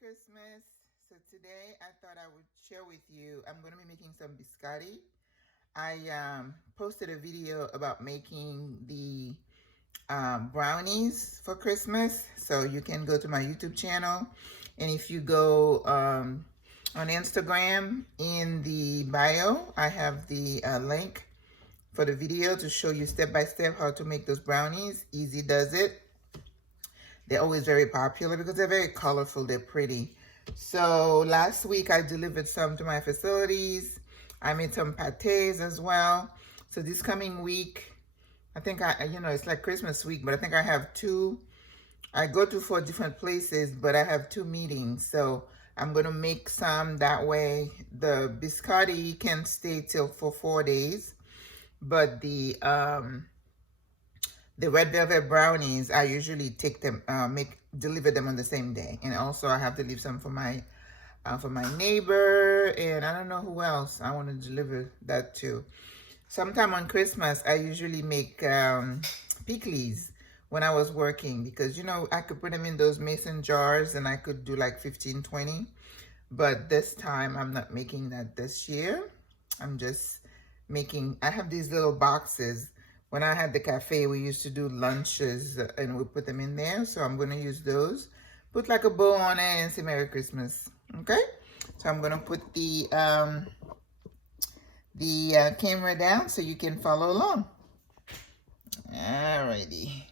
Christmas. So today I thought I would share with you, I'm going to be making some biscotti. I posted a video about making the brownies for Christmas. So you can go to my YouTube channel. And if you go on Instagram, in the bio, I have the link for the video to show you step by step how to make those brownies. Easy does it. They're always very popular because they're very colorful. They're pretty. So last week I delivered some to my facilities. I made some pâtés as well. So this coming week, I think it's like Christmas week, but I think I have two. I go to 4 different places, but I have 2 meetings. So I'm going to make some that way. The biscotti can stay for 4 days, but the red velvet brownies, I usually take them, deliver them on the same day. And also I have to leave some for my neighbor, and I don't know who else I want to deliver that to. Sometime on Christmas, I usually make pickles when I was working, because, I could put them in those mason jars and I could do like 15, 20. But this time, I'm not making that this year. I'm just making, I have these little boxes. When I had the cafe, we used to do lunches and we put them in there. So I'm going to use those. Put like a bow on it and say Merry Christmas. Okay? So I'm going to put the camera down so you can follow along. Alrighty.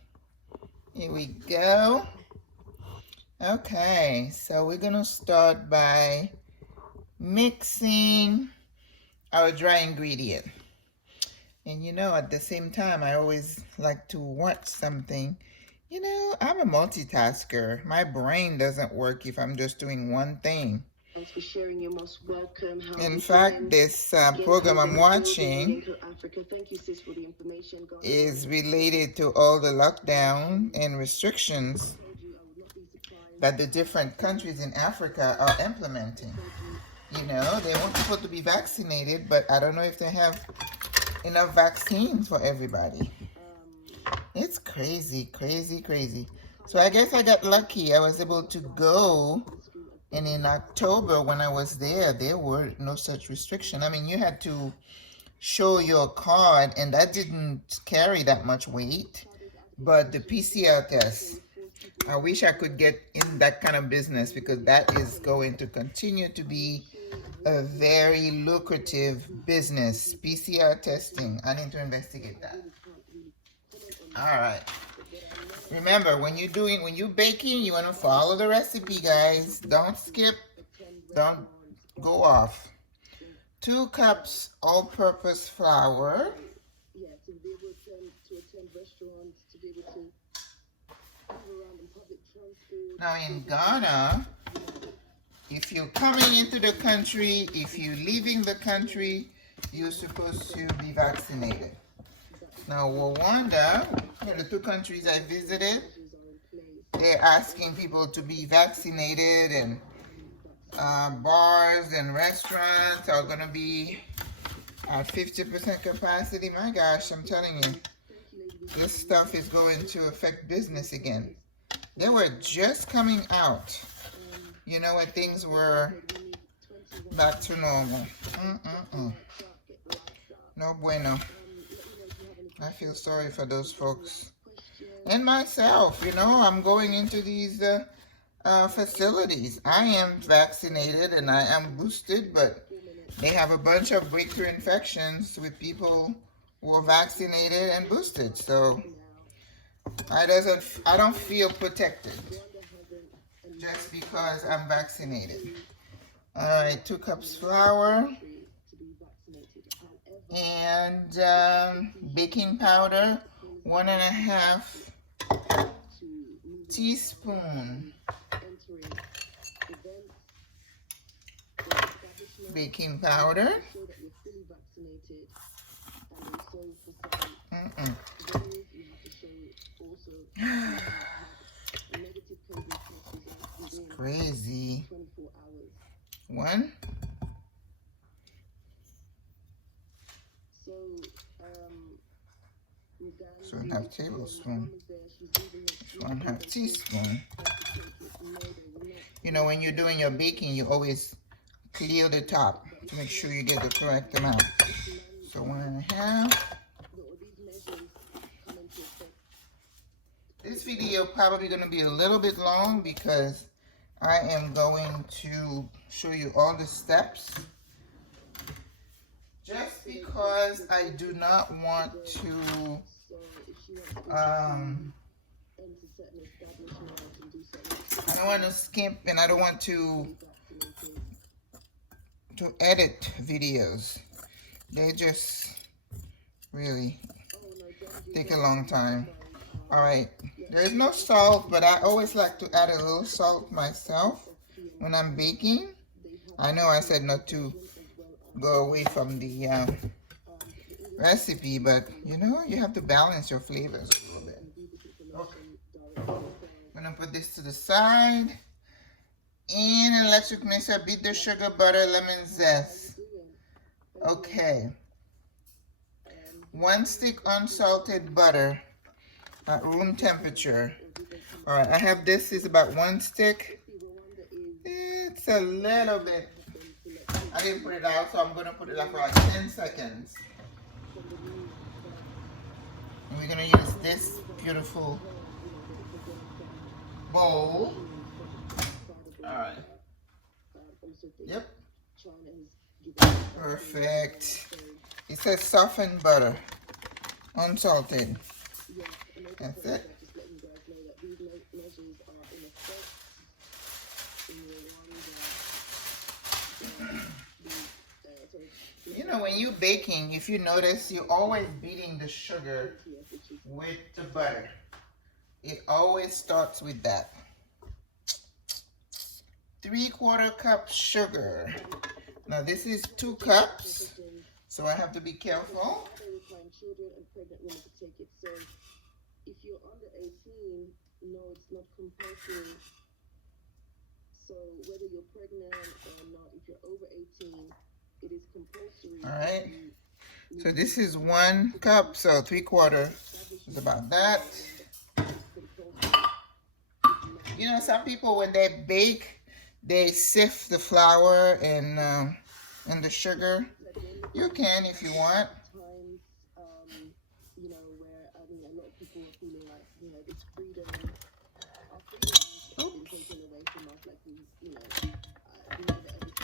Here we go. Okay, so we're going to start by mixing our dry ingredient. And at the same time, I always like to watch something. I'm a multitasker. My brain doesn't work if I'm just doing one thing. Thanks for sharing. You're most welcome. In fact, this program I'm watching is related to all the lockdown and restrictions that the different countries in Africa are implementing. They want people to be vaccinated, but I don't know if they have enough vaccines for everybody. It's crazy, crazy, crazy. So I guess I got lucky. I was able to go, and in October when I was there were no such restriction. I mean, you had to show your card, and that didn't carry that much weight. But the PCR test, I wish I could get in that kind of business, because that is going to continue to be a very lucrative business. PCR testing. I need to investigate that. All right. Remember, when you're baking, you want to follow the recipe, guys. Don't skip. Don't go off. 2 cups all-purpose flour. Yeah, to be able to attend restaurants, to be able to move around in public transport. Now in Ghana, if you're coming into the country, if you're leaving the country, you're supposed to be vaccinated. Now Rwanda, the 2 countries I visited, they're asking people to be vaccinated, and bars and restaurants are going to be at 50% capacity. My gosh, I'm telling you, this stuff is going to affect business again. They were just coming out, when things were back to normal. No bueno. I feel sorry for those folks. And myself, I'm going into these facilities. I am vaccinated and I am boosted, but they have a bunch of breakthrough infections with people who are vaccinated and boosted. So I don't feel protected just because I'm vaccinated. All right, 2 cups flour and baking powder, 1.5 teaspoon baking powder. It's crazy. 1. So 1/2 tablespoon. 1/2 teaspoon. you know, when you're doing your baking, you always clear the top to make sure you get the correct amount. So 1.5. This video probably going to be a little bit long because I am going to show you all the steps. Just because I do not want to I don't want to skimp, and I don't want to edit videos. They just really take a long time. Alright, there is no salt, but I always like to add a little salt myself when I'm baking. I know I said not to go away from the recipe, but you know, you have to balance your flavors a little bit. Okay. I'm gonna put this to the side. In an electric mixer, beat the sugar, butter, lemon zest. Okay. 1 stick unsalted butter at room temperature. Alright, I have this is about 1 stick. It's a little bit. I didn't put it out, so I'm gonna put it out for like 10 seconds. And we're gonna use this beautiful bowl. Alright. Yep. Perfect. It says softened butter. Unsalted. That's it. You know, when you're baking, if you notice, you're always beating the sugar with the butter. It always starts with that. 3/4 cup sugar. Now this is 2 cups, so I have to be careful. Children and pregnant women to take it. So if you're under 18, no, it's not compulsory. So whether you're pregnant or not, if you're over 18, it is compulsory. All right. So this is 1 cup, so 3/4 is about that. You know, some people when they bake, they sift the flour and the sugar. You can if you want. You know, where I mean, a lot of people are feeling like, you know, this freedom, our freedom has been taken away from us. Like we, you know, we never ever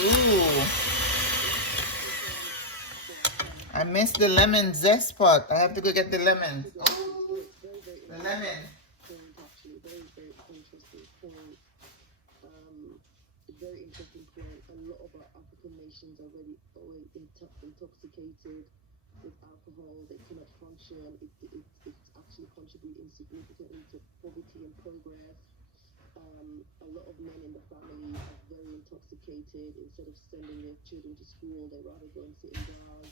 Ooh. I missed the lemon zest part. I have to go get the lemon. Oh, the lemon. Very interesting point. A lot of our African nations are already intoxicated with alcohol. They cannot function. It's actually contributing significantly to poverty and progress. A lot of men in the family are very intoxicated. Instead of sending their children to school, they rather go and sit in bars.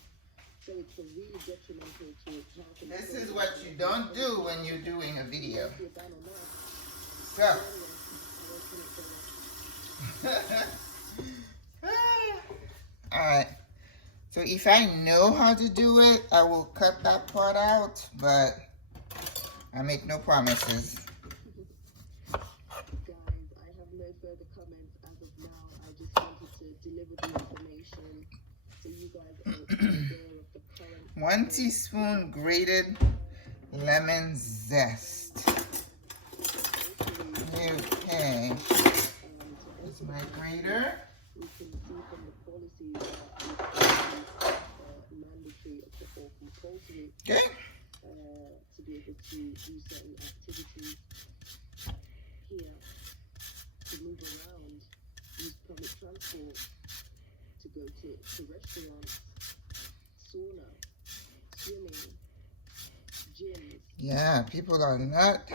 So it's a really detrimental to health. This is what you don't do when you're doing a video. Go. Alright. So if I know how to do it, I will cut that part out, but I make no promises. No further comments as of now. I just wanted to deliver the information so you guys are aware of the current. 1 teaspoon grated lemon zest. Okay. Here's my grater. We can see from the policies that it's mandatory or compulsory country Okay. to be able to do certain activities here, to move around, use public transport, to go to restaurants, sauna, swimming, gyms. Yeah, people are not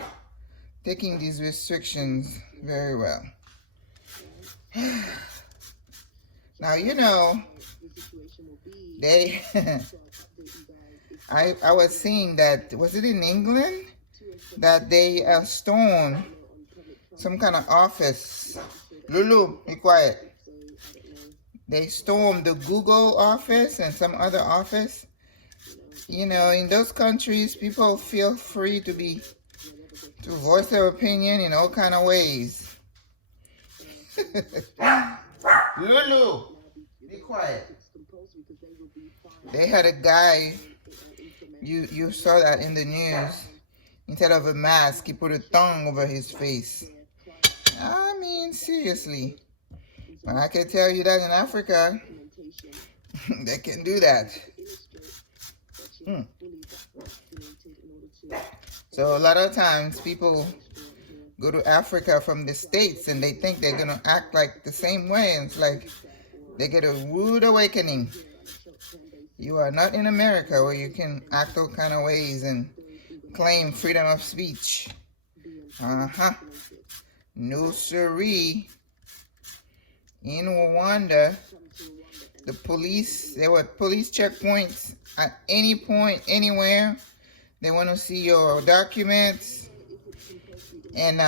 taking these restrictions very well. Now, you know, they, I was seeing that, was it in England, that they stormed some kind of office. Lulu, be quiet. They stormed the Google office and some other office. You know, in those countries, people feel free to voice their opinion in all kind of ways. Lulu, be quiet. They had a guy, you saw that in the news. Instead of a mask, he put a tongue over his face. I mean, seriously. But I can tell you that in Africa, they can do that. So a lot of times people go to Africa from the States and they think they're going to act like the same way. And it's like they get a rude awakening. You are not in America where you can act all kind of ways and claim freedom of speech. No siree. In Rwanda, there were police checkpoints at any point, anywhere. They want to see your documents. And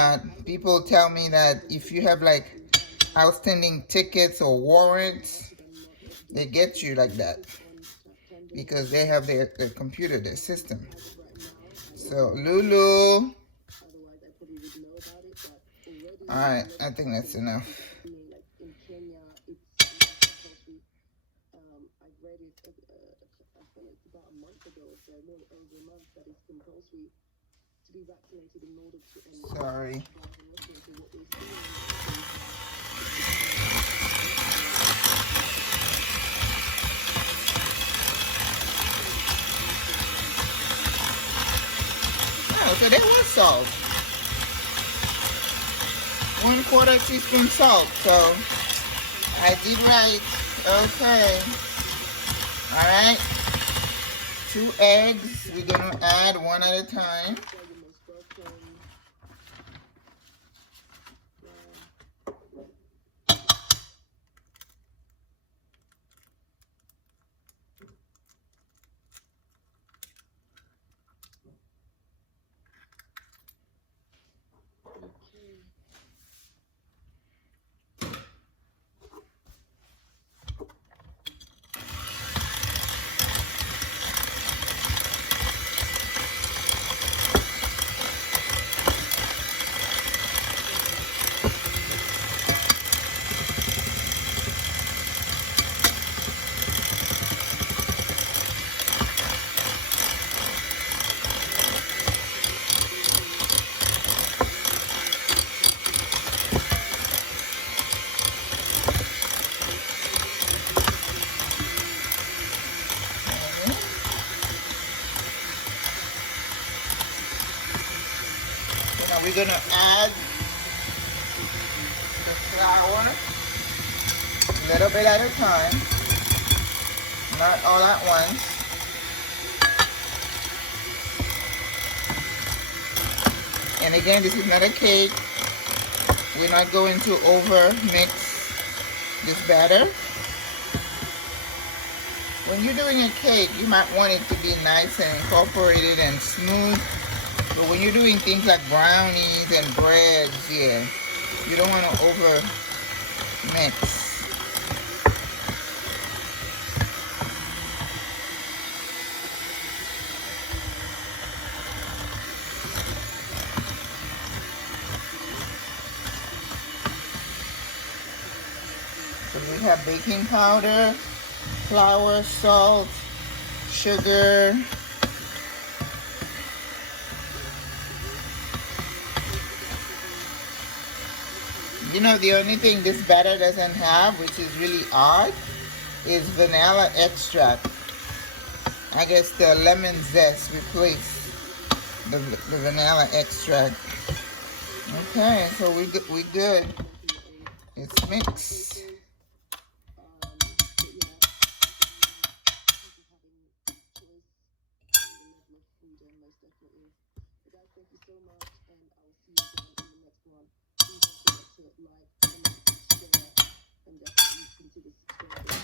people tell me that if you have like outstanding tickets or warrants, they get you like that because they have their computer, their system. So, Lulu. Alright, I think that's enough. Sorry. Oh, so there was salt. 1/4 teaspoon salt. So I did right. Okay. Alright. 2 eggs. We're gonna add one at a time. We're going to add the flour a little bit at a time, not all at once. And again, this is not a cake. We're not going to over mix this batter. When you're doing a cake, you might want it to be nice and incorporated and smooth. But when you're doing things like brownies and breads, yeah, you don't want to over mix. So we have baking powder, flour, salt, sugar. You know, the only thing this batter doesn't have, which is really odd, is vanilla extract. I guess the lemon zest replaced the vanilla extract. Okay, so we good. It's mixed. Thank you so much, and I will see you again in the next one. Please don't forget to like, comment, share, and definitely consider subscribing.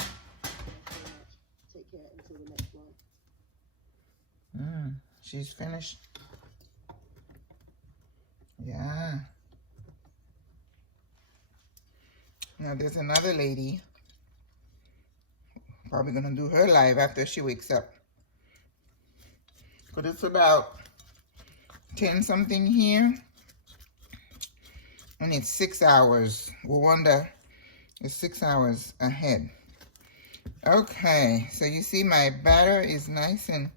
Thanks so much. Take care until the next one. She's finished. Yeah. Now there's another lady. Probably gonna do her live after she wakes up. But it's about 10 something here. And it's 6 hours. Rwanda is 6 hours ahead. Okay, so you see my batter is nice and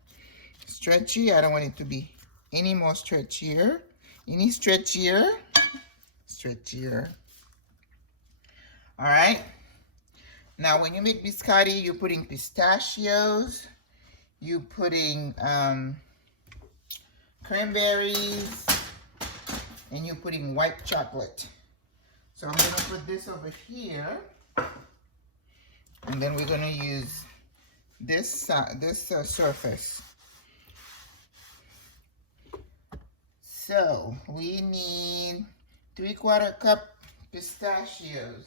stretchy. I don't want it to be any more stretchier. Any stretchier? Stretchier. All right. Now, when you make biscotti, you're putting pistachios. You're putting cranberries. And you're putting white chocolate. So I'm going to put this over here. And then we're going to use this surface. So we need 3/4 cup pistachios.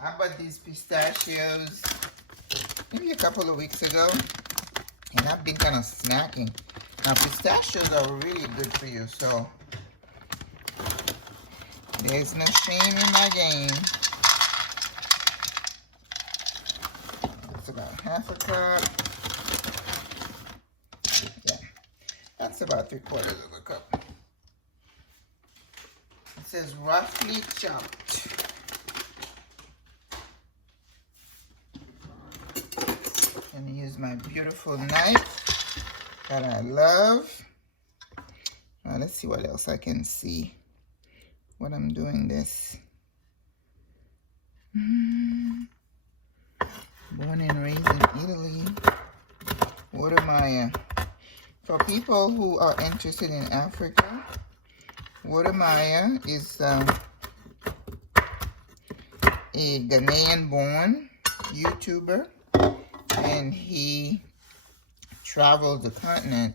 I bought these pistachios maybe a couple of weeks ago, and I've been kind of snacking. Now pistachios are really good for you, so there's no shame in my game. That's about 1/2 cup. Yeah, that's about 3/4 of a cup. It says roughly chopped. And use my beautiful knife that I love. Let's see what else I can see when I'm doing this. Born and raised in Italy. Watermaya. For people who are interested in Africa, Watermaya is a Ghanaian-born YouTuber, and he travels the continent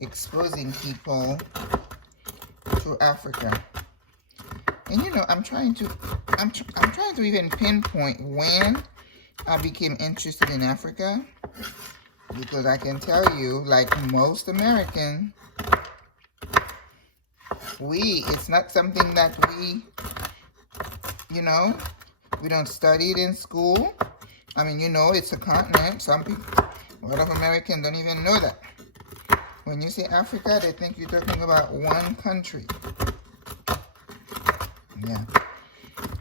exposing people to Africa. And you know, I'm trying to even pinpoint when I became interested in Africa, because I can tell you, like most Americans, it's not something that we, you know, we don't study it in school. I mean, you know, it's a continent. Some people, a lot of Americans don't even know that. When you say Africa, they think you're talking about one country. Yeah.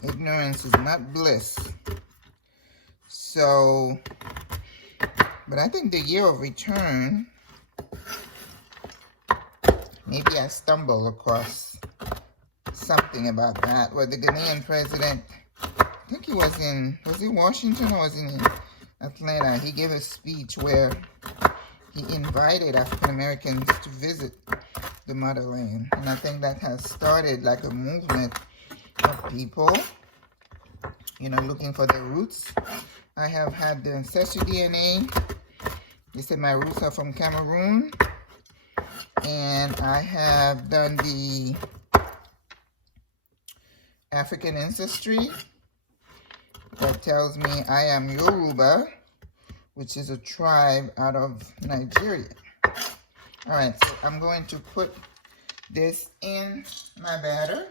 Ignorance is not bliss. So, but I think the year of return, maybe I stumbled across something about that, where the Ghanaian president, I think he was in Washington or was he in Atlanta? He gave a speech where he invited African Americans to visit the motherland. And I think that has started like a movement of people, you know, looking for their roots. I have had the ancestry DNA. They said my roots are from Cameroon. And I have done the African ancestry that tells me I am Yoruba, which is a tribe out of Nigeria. All right, so I'm going to put this in my batter.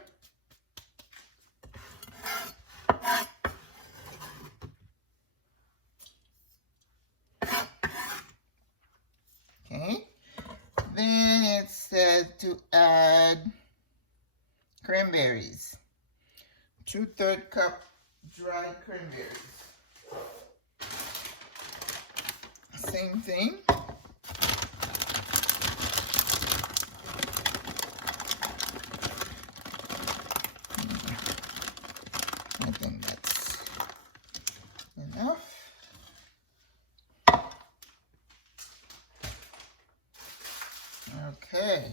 Okay. Then it said to add cranberries. 2/3 cup dried cranberries. Same thing. I think that's enough. Okay.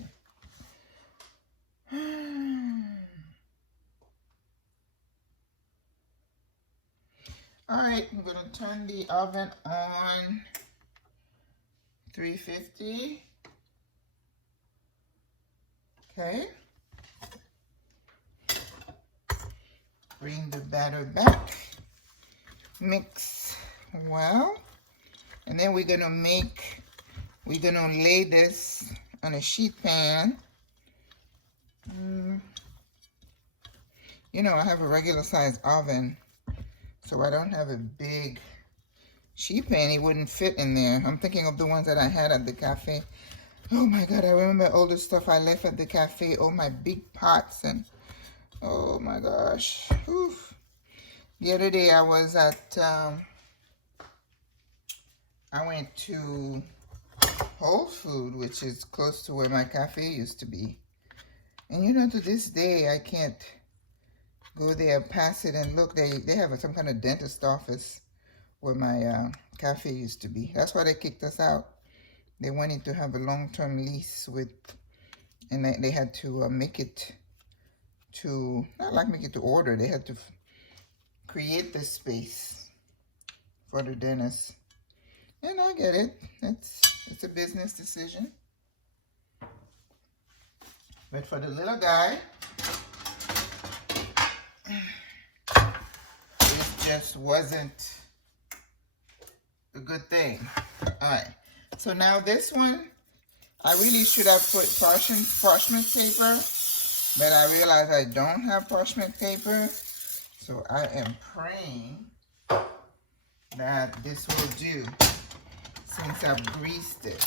All right, I'm gonna turn the oven on 350. Okay. Bring the batter back. Mix well. And then we're gonna lay this on a sheet pan. You know, I have a regular size oven, so I don't have a big sheet pan. It wouldn't fit in there. I'm thinking of the ones that I had at the cafe. Oh my God, I remember all the stuff I left at the cafe. All my big pots and oh my gosh. Oof. The other day I was at, I went to Whole Food, which is close to where my cafe used to be. And you know, to this day, I can't go there, pass it, and look. They have some kind of dentist office where my cafe used to be. That's why they kicked us out. They wanted to have a long-term lease with, and they had to make it to, not like make it to order. They had to create this space for the dentist. And I get it. It's a business decision. But for the little guy, it just wasn't a good thing. All right. So now this one, I really should have put parchment paper, but I realized I don't have parchment paper. So I am praying that this will do since I've greased it.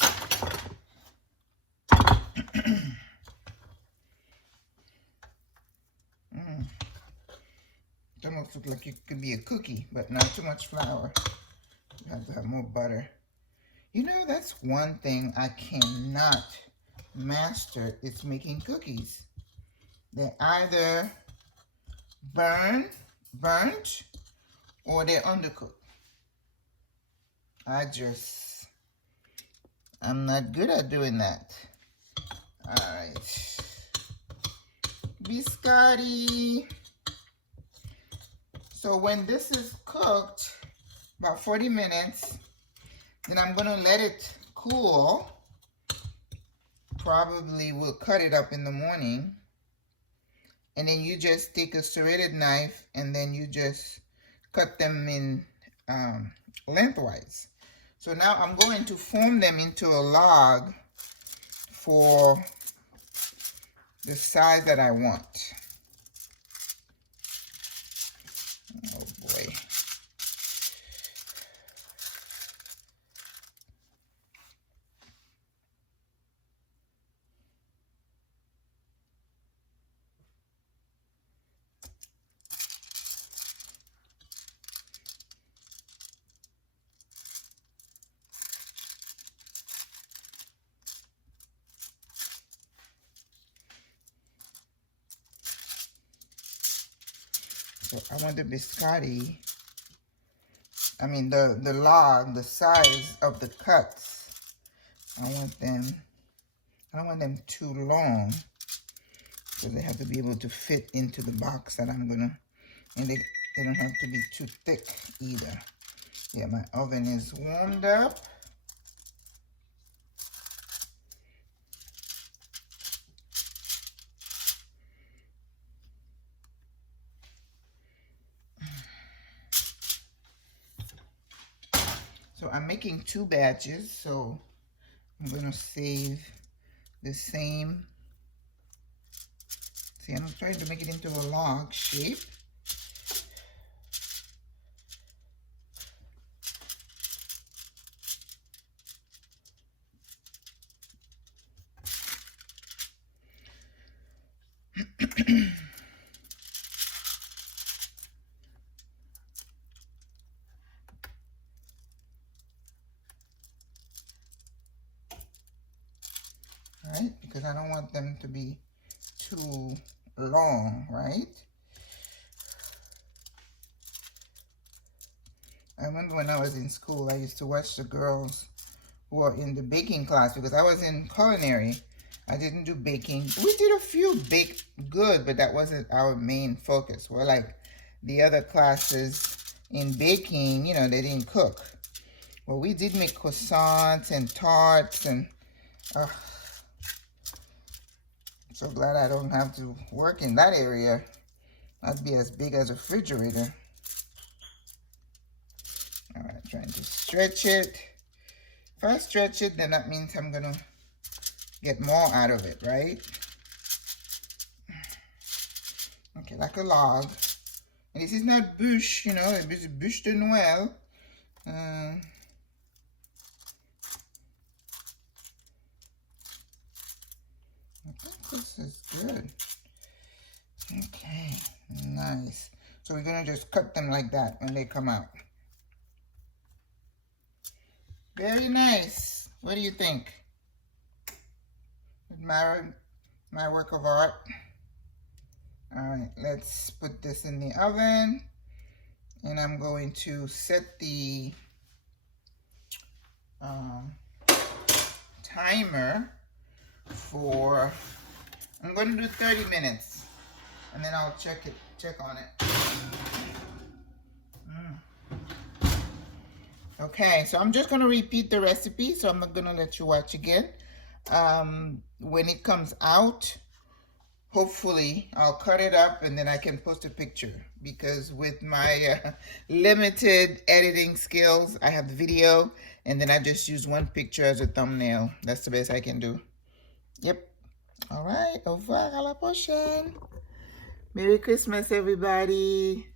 It almost looks like it could be a cookie, but not too much flour. You have to have more butter. You know, that's one thing I cannot master. It's making cookies. They're either burnt, or they're undercooked. I'm not good at doing that. All right. Biscotti. So when this is cooked, about 40 minutes, then I'm gonna let it cool. Probably we'll cut it up in the morning. And then you just take a serrated knife and then you just cut them in lengthwise. So now I'm going to form them into a log for the size that I want. Oh boy. So I want the biscotti, I mean the log, the size of the cuts. I don't want them too long, so they have to be able to fit into the box that I'm gonna, and they don't have to be too thick either. Yeah, my oven is warmed up. So I'm making 2 batches, so I'm gonna save the same. See, I'm trying to make it into a log shape. Right? Because I don't want them to be too long, right? I remember when I was in school, I used to watch the girls who were in the baking class because I was in culinary. I didn't do baking. We did a few baked good, but that wasn't our main focus. We're like the other classes in baking, you know, they didn't cook. Well, we did make croissants and tarts, and I'm so glad I don't have to work in that area. That'd be as big as a refrigerator. All right, trying to stretch it. If I stretch it, then that means I'm gonna get more out of it, right? Okay, like a log. And this is not bûche, you know, it's bûche de Noël. I think this is good. Okay, nice. So we're gonna just cut them like that when they come out. Very nice. What do you think? My work of art. All right, let's put this in the oven, and I'm going to set the timer for, I'm going to do 30 minutes, and then I'll check on it. Okay, so I'm just going to repeat the recipe, so I'm not going to let you watch again. When it comes out, hopefully I'll cut it up and then I can post a picture, because with my limited editing skills, I have the video and then I just use one picture as a thumbnail. That's the best I can do. Yep. All right. Au revoir, à la prochaine. Merry Christmas, everybody.